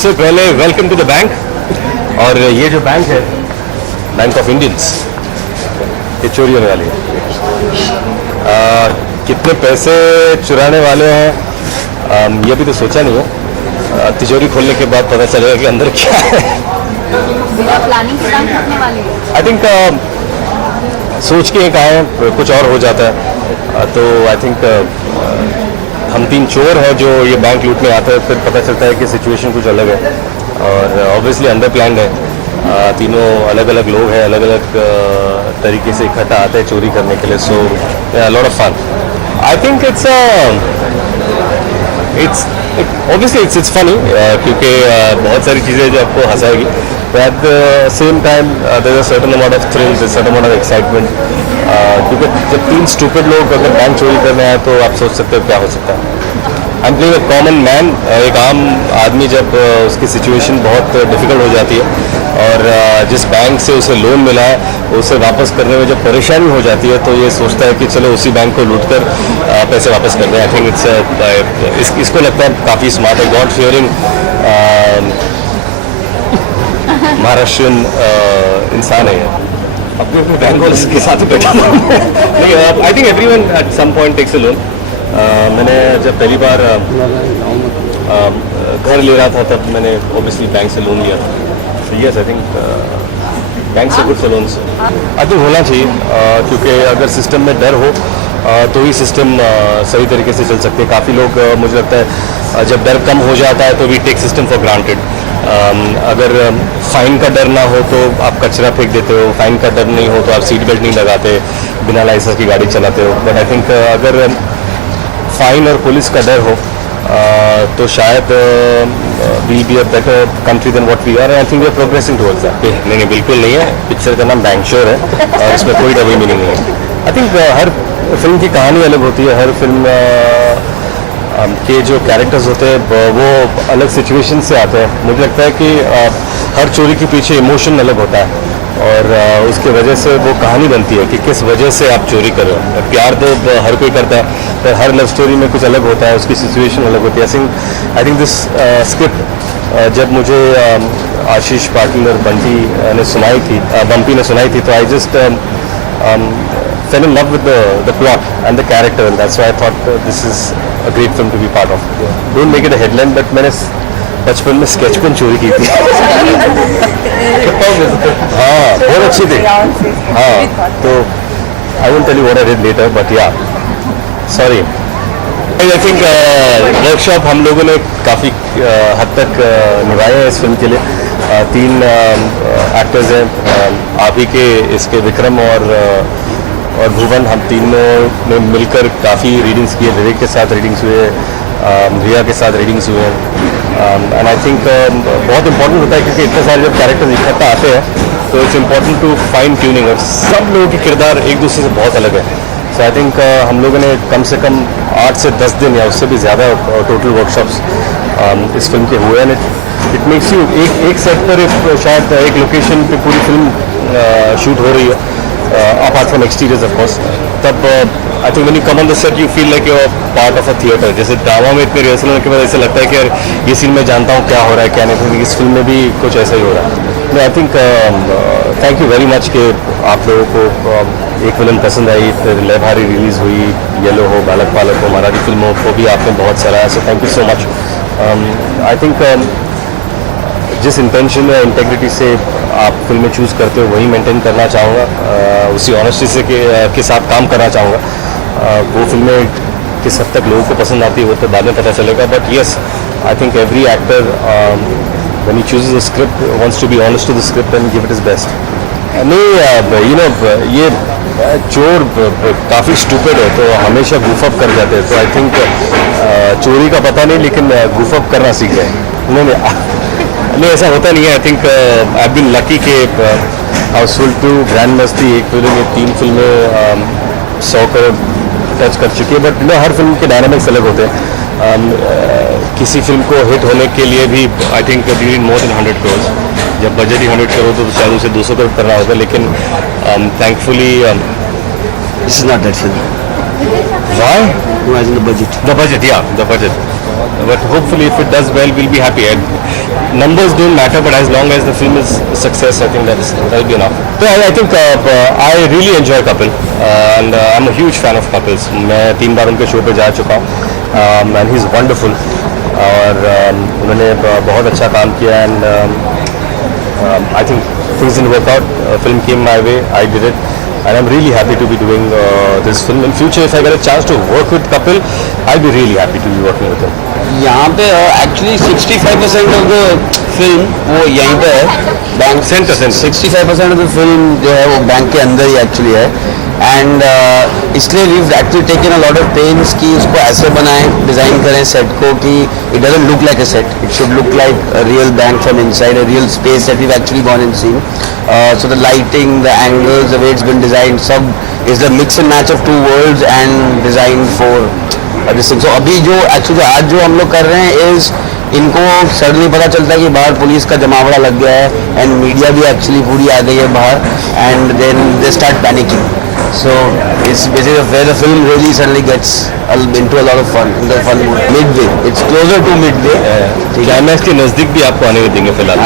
सबसे पहले welcome to the bank. और ये जो बैंक है, बैंक ऑफ इंडियंस, ये चोरी होने वाली है। कितने पैसे चुराने वाले हैं ये भी तो सोचा नहीं है। तिजोरी खोलने के बाद पता चलेगा कि अंदर क्या है। प्लानिंग के साथ रखने वाली है। आई थिंक सोच के एक आए कुछ और हो जाता है। तो आई थिंक हम 3 चोर हैं जो ये बैंक लूटने आते हैं, फिर पता चलता है कि सिचुएशन कुछ अलग है और ऑब्वियसली अंडर प्लान्ड है। तीनों अलग अलग लोग हैं, अलग अलग तरीके से इकट्ठा आते हैं चोरी करने के लिए। So lot of fun. I think it's obviously it's funny क्योंकि बहुत सारी चीज़ें जो आपको हंसाएगी। At the same time there is a certain amount of thrills, certain amount of excitement. क्योंकि जब 3 स्टूपिड लोग अगर बैंक चोरी करने आए तो आप सोच सकते हो क्या हो सकता है। I am playing a common man, एक आम आदमी जब उसकी सिचुएशन बहुत डिफ़िकल्ट हो जाती है और जिस बैंक से उसे लोन मिला है उसे वापस करने में जब परेशानी हो जाती है तो ये सोचता है कि चलो उसी बैंक को लूट कर पैसे वापस कर दें। आई थिंक इसको लगता है काफ़ी स्मार्ट है, गॉड फियरिंग महाराष्ट्रियन इंसान है। अपने बैंक वाले के साथ बैठा नहीं। I think everyone at some point takes a loan. मैंने जब पहली बार घर ले रहा था तब मैंने ऑब्वियसली बैंक से लोन लिया था। यस, आई थिंक बैंक से good for loans I think होना चाहिए क्योंकि अगर सिस्टम में डर हो तो ही सिस्टम सही तरीके से चल सकते हैं। काफ़ी लोग मुझे लगता है जब डर कम हो जाता है तो we take system for granted. अगर फ़ाइन का डर ना हो तो आप कचरा फेंक देते हो, फ़ाइन का डर नहीं हो तो आप सीट बेल्ट नहीं लगाते, बिना लाइसेंस की गाड़ी चलाते हो। बट आई थिंक अगर फ़ाइन और पुलिस का डर हो तो शायद we be a better country than what we are. I think we are progressing towards that. नहीं, बिल्कुल नहीं है। पिक्चर का नाम बैंक चोर है और इसमें कोई डबल मीनिंग नहीं है। आई थिंक हर फिल्म की कहानी अलग होती है, हर फिल्म के जो कैरेक्टर्स होते हैं वो अलग सिचुएशन से आते हैं। मुझे लगता है कि हर चोरी के पीछे इमोशन अलग होता है और उसकी वजह से वो कहानी बनती है कि किस वजह से आप चोरी कर रहे हो। प्यार तो हर कोई करता है पर हर लव स्टोरी में कुछ अलग होता है, उसकी सिचुएशन अलग होती है। आई थिंक दिस स्क्रिप्ट जब मुझे आशीष पाटिल और बंटी ने सुनाई थी तो I just fell in love with the plot and the character, and that's why I thought this is a great film to be part of. Don't make it a headline, but मैंने बचपन में sketch pen चोरी की थी। हाँ, बहुत अच्छी थी। हाँ, तो I won't tell you what I did later, but yeah, sorry. I think workshop हम लोगों ने काफ़ी हद तक निभाए हैं इस फिल्म के लिए। 3 एक्टर्स हैं, आप ही के इसके विक्रम और भुवन, हम तीनों ने मिलकर काफ़ी रीडिंग्स किए। विवेक के साथ रीडिंग्स हुए, रिया के साथ रीडिंग्स हुए हैं। एंड आई थिंक बहुत इंपॉर्टेंट होता है क्योंकि इतने सारे जब कैरेक्टर्स इकट्ठा आते हैं तो it's important to fine tuning और सब लोगों के किरदार एक दूसरे से बहुत अलग है। सो आई थिंक हम लोगों ने कम से कम 8 से 10 दिन या उससे भी ज़्यादा टोटल वर्कशॉप्स इस फिल्म के हुए हैं। इट मेक्स यू एक सेट पर शायद एक लोकेशन पे पूरी फिल्म शूट हो रही है apart from exteriors of course, तब I think when you come on the set you feel like you're part of a theatre। जैसे ड्रामा में इतने रिहर्सल होने के बाद ऐसा लगता है कि यार ये सीन मैं जानता हूँ क्या हो रहा है क्या नहीं। इस फिल्म में भी कुछ ऐसा ही हो रहा है। I think thank you very much कि आप लोगों को एक फिल्म पसंद आई, फिर लहभारी रिलीज़ हुई, येलो हो, बालक पालक हो, मराठी फिल्मों को भी आपने बहुत सराहा। So thank you so much. I think जिस इंटेंशन या इंटेग्रिटी से आप फिल्में चूज़ करते हो वही मेंटेन करना चाहूँगा, उसी ऑनेस्टी से के साथ काम करना चाहूँगा। वो फिल्में किस हद तक लोगों को पसंद आती है वो तो बाद में पता चलेगा। But yes, I think every actor when he chooses a script wants to be honest to the script and give it is best. नहीं, यू नो ये चोर काफ़ी स्टूपिड है तो हमेशा goof up कर जाते हैं। तो आई थिंक चोरी का पता नहीं लेकिन goof up करना सीख गए। नहीं, ऐसा होता नहीं है। I think I been lucky के हाउसफुल 2, ग्रैंड मस्ती, एक फिल्म, ये 3 फिल्में 100 करोड़ टच कर चुकी है। बट हर फिल्म के डायनामिक्स अलग होते हैं। किसी फिल्म को हिट होने के लिए भी I think we need more than 100 crore. जब बजट ही 100 करोड़ तो शायद उसे 200 करोड़ करना होगा। लेकिन thankfully This is not that film. why Who has in the budget? the budget, yeah, the budget, but hopefully if it does well we'll be happy. And numbers don't matter, but as long as the film is a success, I think that'll be enough. So I think I really enjoy Kapil, and I'm a huge fan of Kapil's. मैं 3 बार उनके show पे जा चुका हूँ, and he's wonderful. और उन्होंने बहुत अच्छा काम किया, and I think things didn't work out. Film came my way, I did it, and I'm really happy to be doing this film. In future, if I get a chance to work with Kapil, I'll be really happy to be working with him. यहाँ पे actually 65% of the film वो यहीं पे है bank Center. 65% of the film जो है वो bank के अंदर ही एक्चुअली है एंड इसलिए we actually taken a lot of pains कि उसको ऐसे बनाएं डिज़ाइन करें सेट को कि it doesn't look like a set, it should look like a real bank from inside, a real space that we actually gone and seen. So the lighting, the angles, the way it's been designed, सब is the mix and match of two worlds and designed for this thing. So अभी जो actually आज जो हम लोग कर रहे हैं इज इनको सडनली पता चलता है कि बाहर पुलिस का जमावड़ा लग गया है एंड मीडिया भी एक्चुअली पूरी आ गई है बाहर and then they start panicking. So it's basically where the film really suddenly gets into a lot of fun, in the fun mood. Midway, it's closer to midway. Climax के नज़दीक भी आपको आने नहीं देंगे फिलहाल.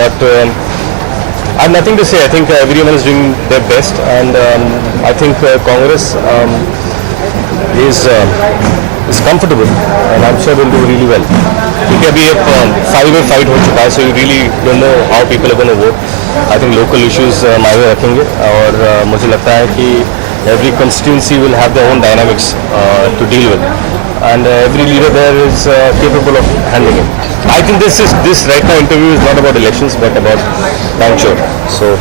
But I have nothing to say. I think everyone is doing their best, and I think Congress is comfortable, and I'm sure they'll do really well. क्योंकि अभी एक 5-way fight हो चुका है, so you really don't know how people are going to vote. I think local issues मायने रखेंगे, और मुझे लगता है कि every constituency will have their own dynamics to deal with, and every leader there is capable of handling it. I think this right now interview is not about elections but about bank show. So